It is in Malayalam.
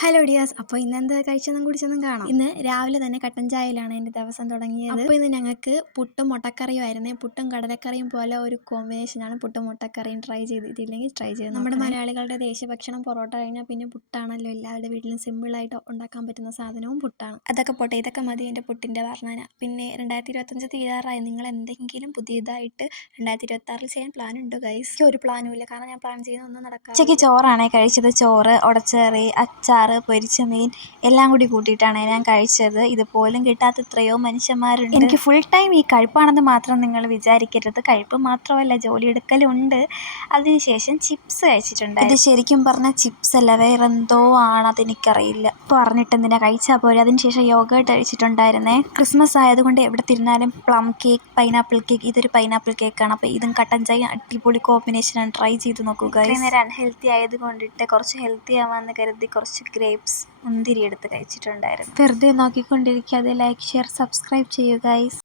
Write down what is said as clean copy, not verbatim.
Hello dears. അപ്പോൾ ഇന്നെന്ത് കഴിച്ചെന്നും കുടിച്ചെന്നും കാണാം. ഇന്ന് രാവിലെ തന്നെ കട്ടൻ ചായയിലാണ് എൻ്റെ ദിവസം തുടങ്ങിയത്. അപ്പോൾ ഇന്ന് ഞങ്ങൾക്ക് പുട്ടും മുട്ടക്കറിയും ആയിരുന്നേ. പുട്ടും കടലക്കറിയും പോലെ ഒരു കോമ്പിനേഷനാണ് പുട്ടും മുട്ടക്കറിയും. ട്രൈ ചെയ്തിട്ടില്ലെങ്കിൽ ട്രൈ ചെയ്ത് നമ്മുടെ മലയാളികളുടെ ദേശീയ ഭക്ഷണം പൊറോട്ട കഴിഞ്ഞാൽ പിന്നെ പുട്ടാണല്ലോ. എല്ലാവരുടെ വീട്ടിലും സിമ്പിളായിട്ട് ഉണ്ടാക്കാൻ പറ്റുന്ന സാധനവും പുട്ടാണ്. അതൊക്കെ പോട്ടെ, ഇതൊക്കെ മതി എൻ്റെ പുട്ടിൻ്റെ വർണ്ണന. പിന്നെ 2025 തീരാറായി. നിങ്ങൾ എന്തെങ്കിലും പുതിയതായിട്ട് 2026 ചെയ്യാൻ പ്ലാൻ ഉണ്ടോ ഗൈസ്? ഒരു പ്ലാനും ഇല്ല, കാരണം ഞാൻ പ്ലാൻ ചെയ്യുന്ന ഒന്നും നടക്കാം. ഉച്ചയ്ക്ക് ചോറാണ് കഴിച്ചത്. ചോറ്, ഉടച്ചേറി, അച്ചാർ, പൊരിച്ച മീൻ എല്ലാം കൂടി കൂട്ടിയിട്ടാണ് ഞാൻ കഴിച്ചത്. ഇതുപോലും കിട്ടാത്ത എത്രയോ മനുഷ്യന്മാരുണ്ട്. എനിക്ക് ഫുൾ ടൈം ഈ കഴിപ്പാണെന്ന് മാത്രം നിങ്ങൾ വിചാരിക്കരുത്. കഴിപ്പ് മാത്രമല്ല, ജോലിയെടുക്കലുണ്ട്. അതിനുശേഷം ചിപ്സ് കഴിച്ചിട്ടുണ്ട്. ഇത് ശരിക്കും പറഞ്ഞാൽ ചിപ്സ് അല്ല, വേറെന്തോ ആണ്, അതെനിക്കറിയില്ല. പറഞ്ഞിട്ട് എന്തിനാ, കഴിച്ചാൽ പോരെ. അതിനുശേഷം യോഗേട്ട് കഴിച്ചിട്ടുണ്ടായിരുന്നേ. ക്രിസ്മസ് ആയതുകൊണ്ട് എവിടെ തിരുന്നാലും പ്ലം കേക്ക്, പൈനാപ്പിൾ കേക്ക്. ഇതൊരു പൈനാപ്പിൾ കേക്കാണ്. അപ്പോൾ ഇതും കട്ടൻ ചായ അടിപൊളി കോമ്പിനേഷനാണ്. ട്രൈ ചെയ്ത് നോക്കുക. ഇത്രയും നേരം അൺഹെൽത്തി ആയതുകൊണ്ടിട്ട് കുറച്ച് ഹെൽത്തി ആവാമെന്ന് കരുതി കുറച്ച് ഗ്രേപ്സ്, മുന്തിരി എടുത്ത് കഴിച്ചിട്ടുണ്ടായിരുന്നു. വെറുതെ നോക്കിക്കൊണ്ടിരിക്കാതെ ലൈക്ക്, ഷെയർ, സബ്സ്ക്രൈബ് ചെയ്യുക ഗൈസ്.